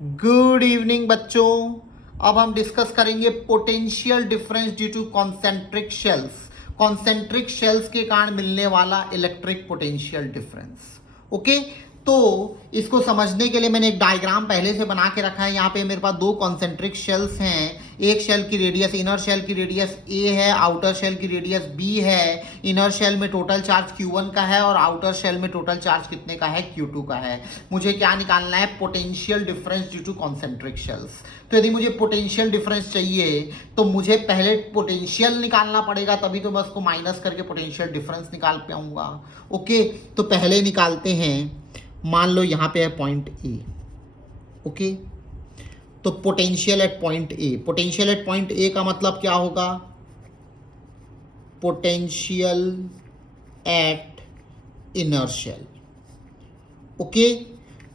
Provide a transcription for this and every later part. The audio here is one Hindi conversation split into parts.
गुड इवनिंग बच्चों। अब हम डिस्कस करेंगे potential difference due to concentric shells. Concentric shells के कारण मिलने वाला इलेक्ट्रिक पोटेंशियल डिफरेंस। ओके, तो इसको समझने के लिए मैंने एक डायग्राम पहले से बना के रखा है। यहाँ पे मेरे पास दो कॉन्सेंट्रिक शेल्स हैं। एक शेल की रेडियस, इनर शेल की रेडियस ए है, आउटर शेल की रेडियस बी है। इनर शेल में टोटल चार्ज Q1 का है और आउटर शेल में टोटल चार्ज कितने का है, Q2 का है। मुझे क्या निकालना है, potential difference due to concentric shells. तो यदि मुझे पोटेंशियल डिफरेंस चाहिए तो मुझे पहले पोटेंशियल निकालना पड़ेगा, तभी तो मैं उसको माइनस करके पोटेंशियल डिफरेंस निकाल पाऊंगा। ओके, तो पहले निकालते हैं। मान लो यहां पे है पॉइंट ए। ओके, तो potential at point A, potential at point A का मतलब क्या होगा, potential at inner shell. Okay,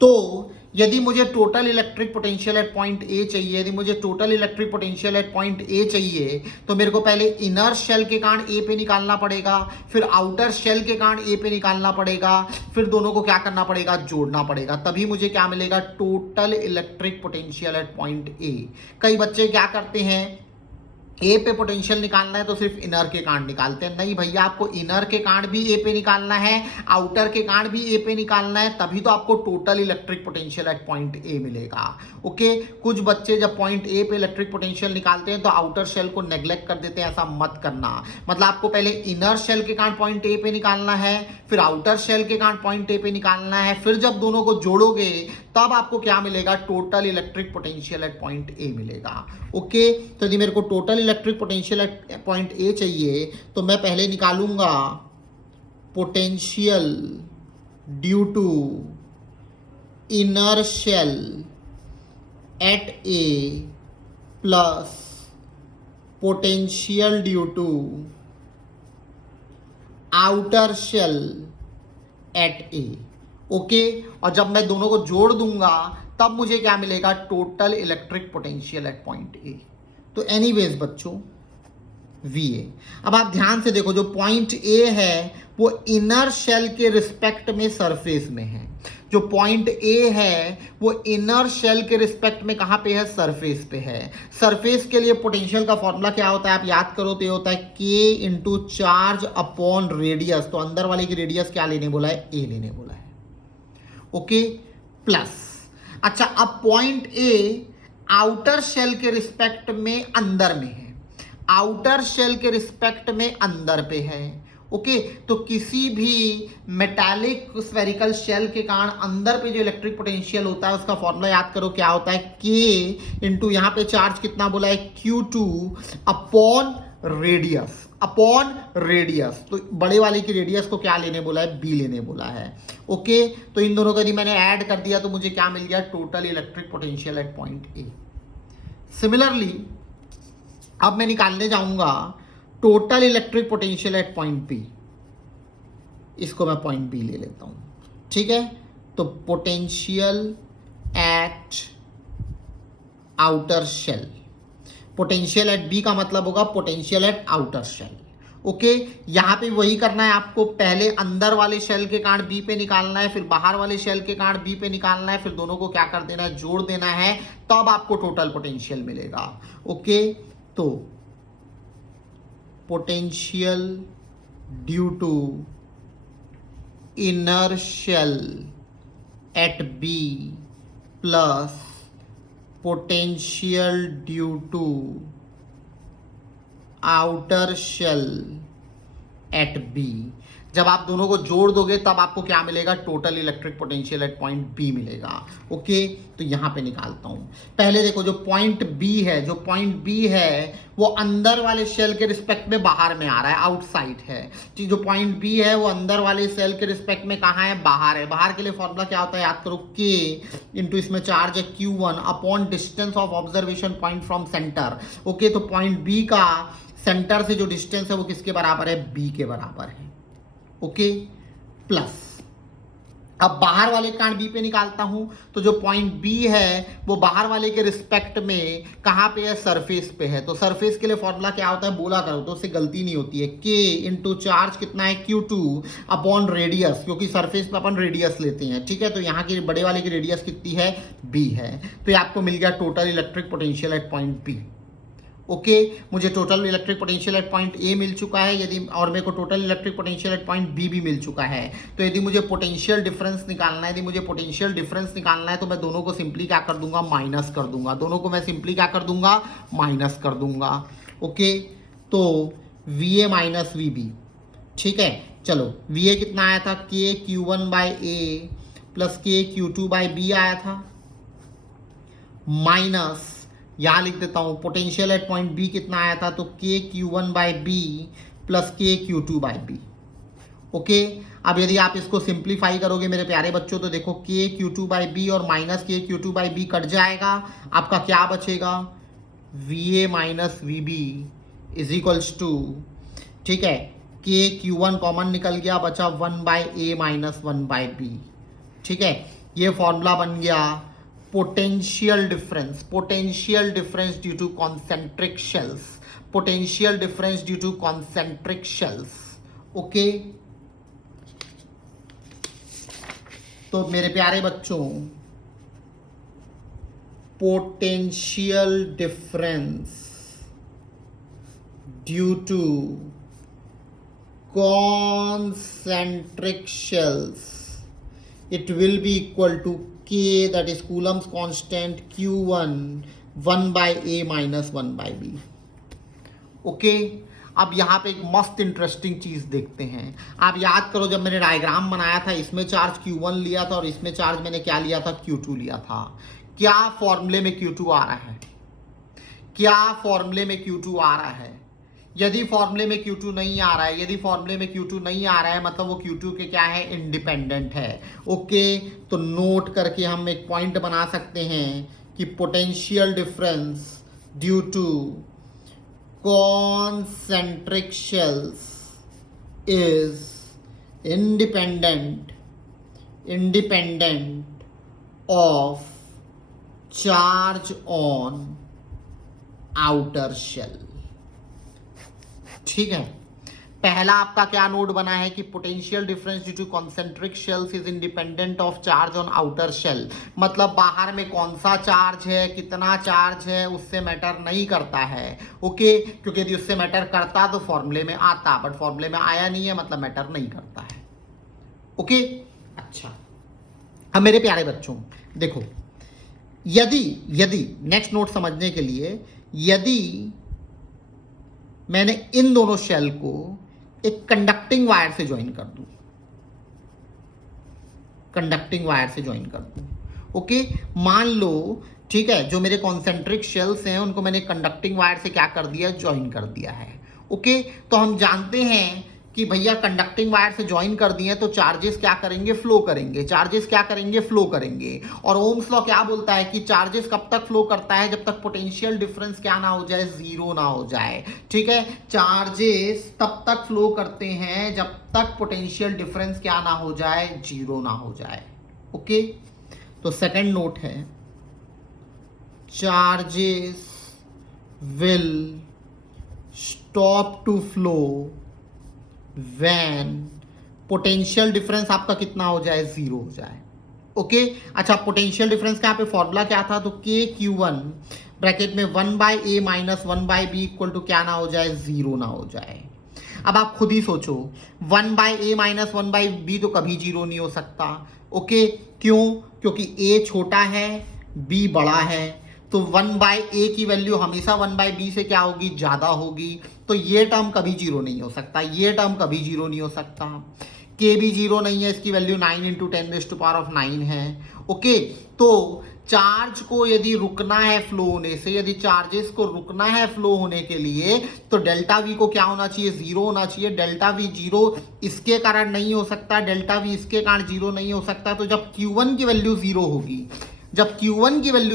तो यदि मुझे total electric potential at point A चाहिए, यदि मुझे total electric potential at point A चाहिए, तो मेरे को पहले इनर शेल के कारण ए पे निकालना पड़ेगा, फिर आउटर शेल के कारण ए पे निकालना पड़ेगा, फिर दोनों को क्या करना पड़ेगा, जोड़ना पड़ेगा, तभी मुझे क्या मिलेगा, total electric potential at point ए। कई बच्चे क्या करते हैं, ए पे पोटेंशियल निकालना है तो सिर्फ इनर के कारण निकालते हैं। नहीं भैया, आपको इनर के कारण भी ए पे निकालना है, आउटर के कारण भी ए पे निकालना है, तभी तो आपको total electric potential at point A मिलेगा। ओके, कुछ बच्चे जब पॉइंट ए पे इलेक्ट्रिक पोटेंशियल निकालते हैं तो आउटर शेल को नेग्लेक्ट कर देते हैं। ऐसा मत करना। मतलब आपको पहले इनर शेल के कारण पॉइंट ए पे निकालना है, फिर आउटर शेल के कारण पॉइंट ए पे निकालना है, फिर जब दोनों को जोड़ोगे तब आपको क्या मिलेगा, total electric potential at point A मिलेगा। ओके, तो यदि मेरे को total electric potential at point A चाहिए तो मैं पहले निकालूंगा potential due to inner shell at A plus potential due to outer shell at A. Okay, और जब मैं दोनों को जोड़ दूंगा तब मुझे क्या मिलेगा, total electric potential at point ए। तो एनीवेज बच्चों, VA। अब आप ध्यान से देखो, जो पॉइंट ए है वो इनर शेल के रिस्पेक्ट में सरफेस में है। जो पॉइंट ए है वो इनर शेल के रिस्पेक्ट में कहां पे है, सरफेस पे है। सरफेस के लिए पोटेंशियल का फॉर्मूला क्या होता है, आप याद करो तो ये होता है K into charge upon radius. तो अंदर वाले की रेडियस क्या लेने बोला है, ए लेने बोला है। ओके, प्लस, अच्छा अब पॉइंट ए आउटर शेल के रिस्पेक्ट में अंदर में है, आउटर शेल के रिस्पेक्ट में अंदर पे है। ओके, तो किसी भी मेटालिक स्फेरिकल शेल के कारण अंदर पे जो इलेक्ट्रिक पोटेंशियल होता है उसका फॉर्मूला याद करो, क्या होता है, K इंटू यहां पे चार्ज कितना बोला है, Q2 upon radius, upon radius. तो बड़े वाले की रेडियस को क्या लेने बोला है, बी लेने बोला है। ओके, तो इन दोनों को यदि मैंने ऐड कर दिया तो मुझे क्या मिल गया, total electric potential at point B. Similarly अब मैं निकालने जाऊंगा total electric potential at point B. इसको मैं पॉइंट बी ले लेता हूं, ठीक है। तो potential at outer shell, potential at B का मतलब होगा potential at outer shell. Okay, यहां पे वही करना है आपको, पहले अंदर वाले शेल के कारण बी पे निकालना है, फिर बाहर वाले शेल के कारण बी पे निकालना है, फिर दोनों को क्या कर देना है, जोड़ देना है, तब आपको टोटल पोटेंशियल मिलेगा। ओके, तो potential due to inner shell at B plus potential due to outer shell at B. जब आप दोनों को जोड़ दोगे तब आपको क्या मिलेगा, total electric potential at point B मिलेगा। ओके, तो यहां पे निकालता हूं। पहले देखो, जो पॉइंट बी है, जो पॉइंट बी है वो अंदर वाले शेल के रिस्पेक्ट में बाहर में आ रहा है, आउटसाइड है। जो पॉइंट बी है वो अंदर वाले शेल के रिस्पेक्ट में कहां है, बाहर है। बाहर के लिए फॉर्मूला क्या होता है, याद करो, K इंटू इसमें चार्ज है Q1 upon distance of observation point from centre. Okay, तो पॉइंट बी का सेंटर से जो डिस्टेंस है वो किसके बराबर है, बी के बराबर है। ओके, प्लस अब बाहर वाले कांड बी पे निकालता हूं तो जो पॉइंट बी है वो बाहर वाले के रिस्पेक्ट में कहां पे है, सरफेस पे है। तो सरफेस के लिए फॉर्मूला क्या होता है, बोला करो तो उससे गलती नहीं होती है, के इंटू चार्ज कितना है Q2 अपॉन रेडियस, क्योंकि सरफेस पे अपन रेडियस लेते हैं, ठीक है। तो यहाँ की बड़े वाले की रेडियस कितनी है, बी है। तो ये आपको मिल गया total electric potential at point B. Okay मुझे total electric potential at point A मिल चुका है, यदि और मेरे को total electric potential at point B भी मिल चुका है। तो यदि मुझे पोटेंशियल डिफरेंस निकालना है, यदि मुझे पोटेंशियल डिफरेंस निकालना है तो मैं दोनों को सिंपली क्या कर दूंगा, माइनस कर दूंगा। दोनों को मैं सिंपली क्या कर दूंगा, माइनस कर दूंगा। ओके तो V A minus V B, ठीक है। चलो वी ए कितना आया था, के Q1 बाई ए प्लस के Q2 बाई बी आया था, माइनस यहां लिख देता हूं पोटेंशियल एट पॉइंट बी कितना आया था, तो के Q1 बाई बी प्लस के Q2 बाई बी। ओके अब यदि आप इसको सिंप्लीफाई करोगे मेरे प्यारे बच्चों तो देखो के Q2 बाई बी और माइनस के Q2 बाई बी कट जाएगा, आपका क्या बचेगा, V A minus V B is equals to, ठीक है, के Q1 कॉमन निकल गया, बचा 1 by A minus 1 by B, ठीक है। ये फॉर्मूला बन गया potential difference due to concentric shells, potential difference due to concentric shells. Okay तो मेरे प्यारे बच्चों potential difference due to concentric shells, it will be equal to K, that is Coulomb's constant, Q1 1 by A minus 1 by B. Okay अब यहाँ पे एक मस्त इंटरेस्टिंग चीज देखते हैं। आप याद करो जब मैंने डायग्राम बनाया था इसमें चार्ज Q1 लिया था और इसमें चार्ज मैंने क्या लिया था, Q2 लिया था। क्या फॉर्मूले में Q2 आ रहा है, क्या फॉर्मूले में Q2 आ रहा है। यदि फॉर्मूले में Q2 नहीं आ रहा है, यदि फॉर्मूले में Q2 नहीं आ रहा है मतलब वो Q2 के क्या है, इंडिपेंडेंट है। ओके तो नोट करके हम एक पॉइंट बना सकते हैं कि potential difference due to concentric shells is independent of charge on outer shell. ठीक है, पहला आपका क्या नोट बना है कि potential difference due to concentric shells is independent of charge on outer shell. मतलब बाहर में कौन सा चार्ज है, कितना चार्ज है, उससे मैटर नहीं करता है। ओके क्योंकि यदि उससे मैटर करता तो फॉर्मूले में आता, बट फॉर्मूले में आया नहीं है मतलब मैटर नहीं करता है। ओके अच्छा अब मेरे प्यारे बच्चों देखो, यदि नेक्स्ट नोट समझने के लिए, यदि मैंने इन दोनों शेल को एक कंडक्टिंग वायर से ज्वाइन कर दूं, ओके मान लो, ठीक है, जो मेरे कॉन्सेंट्रिक शेल्स हैं उनको मैंने कंडक्टिंग वायर से क्या कर दिया, ज्वाइन कर दिया है। ओके तो हम जानते हैं कि भैया कंडक्टिंग वायर से ज्वाइन कर दिए तो चार्जेस क्या करेंगे, फ्लो करेंगे। और ओम्स लॉ क्या बोलता है कि चार्जेस कब तक फ्लो करता है, जब तक पोटेंशियल डिफरेंस क्या ना हो जाए, जीरो ना हो जाए। ठीक है, चार्जेस तब तक फ्लो करते हैं जब तक पोटेंशियल डिफरेंस क्या ना हो जाए, जीरो ना हो जाए। ओके तो सेकंड नोट है, charges will stop to flow when potential difference आपका कितना हो जाए, जीरो हो जाए। ओके अच्छा पोटेंशियल डिफरेंस का यहाँ पे फॉर्मूला क्या था, तो के Q1 ब्रैकेट में 1 by A minus 1 by B equal to क्या ना हो जाए, जीरो ना हो जाए। अब आप खुद ही सोचो 1 by A minus 1 by B तो कभी जीरो नहीं हो सकता। ओके क्यों, क्योंकि ए छोटा है बी बड़ा है, तो 1 बाई ए की वैल्यू हमेशा 1 बाई बी से क्या होगी, ज्यादा होगी। तो ये टर्म कभी जीरो नहीं हो सकता, के भी जीरो नहीं है, इसकी वैल्यू 9 × 10⁻⁹ है। ओके तो चार्ज को यदि रुकना है फ्लो होने से, यदि चार्जेस को रुकना है फ्लो होने के लिए, तो डेल्टा वी को क्या होना चाहिए, जीरो होना चाहिए। डेल्टा वी जीरो इसके कारण नहीं हो सकता, डेल्टा वी इसके कारण जीरो नहीं हो सकता। तो जब Q1 की वैल्यू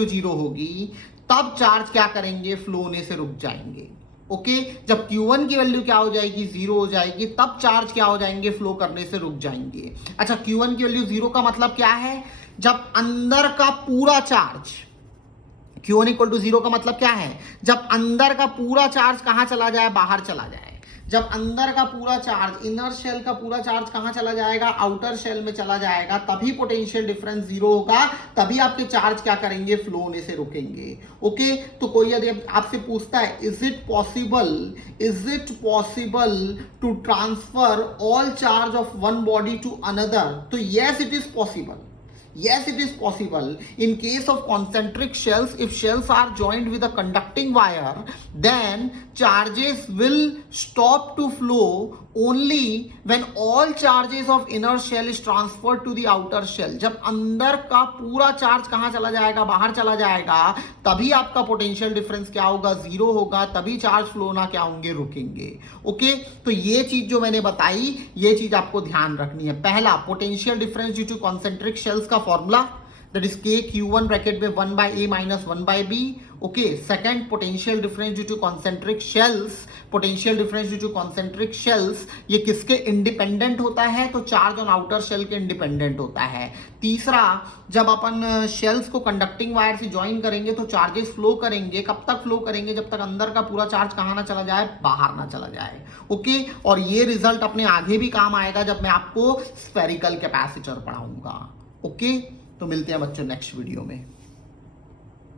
जीरो होगी, तब चार्ज क्या करेंगे, फ्लो होने से रुक जाएंगे। ओके जब Q1 की वैल्यू क्या हो जाएगी, 0 हो जाएगी, तब चार्ज क्या हो जाएंगे, फ्लो करने से रुक जाएंगे। अच्छा, Q1 की वैल्यू 0 का मतलब क्या है, जब अंदर का पूरा चार्ज, Q1 इक्वल टू 0 का मतलब क्या है, जब अंदर का पूरा चार्ज कहां चला जाए, बाहर चला जाए। जब अंदर का पूरा चार्ज, इनर शेल का पूरा चार्ज कहां चला जाएगा, आउटर शेल में चला जाएगा, तभी पोटेंशियल डिफरेंस 0 होगा, तभी आपके चार्ज क्या करेंगे, फ्लो होने से रुकेंगे। ओके, तो कोई यदि आपसे पूछता है is it possible to transfer all charge of one body to another, तो yes it is possible. Yes, it is possible. In case of concentric shells, if shells are joined with a conducting wire, then charges will stop to flow only when all charges of inner shell is transferred to the outer shell. जब अंदर का पूरा चार्ज कहां चला जाएगा, बाहर चला जाएगा, तभी आपका पोटेंशियल डिफरेंस क्या होगा, 0 होगा, तभी चार्ज फ्लो ना क्या होंगे, रुकेंगे। ओके, तो ये चीज जो मैंने बताई, ये चीज आपको ध्यान रखनी है। पहला, potential difference due to concentric shells का formula, that is k q1 bracket में 1 by a minus 1 by b। Okay, second, potential difference due to concentric shells, potential difference due to concentric shells ये किसके इंडिपेंडेंट होता है, तो चार्ज ऑन आउटर शेल के इंडिपेंडेंट होता है। तीसरा, जब अपन शेल्स को कंडक्टिंग वायर से ज्वाइन करेंगे तो चार्जेस फ्लो करेंगे, कब तक फ्लो करेंगे, जब तक अंदर का पूरा चार्ज कहां ना चला जाए, बाहर ना चला जाए। ओके, और ये रिजल्ट अपने आगे भी काम आएगा जब मैं आपको स्फेरिकल कैपेसिटर पढ़ाऊंगा। ओके, तो मिलते हैं बच्चों नेक्स्ट वीडियो में।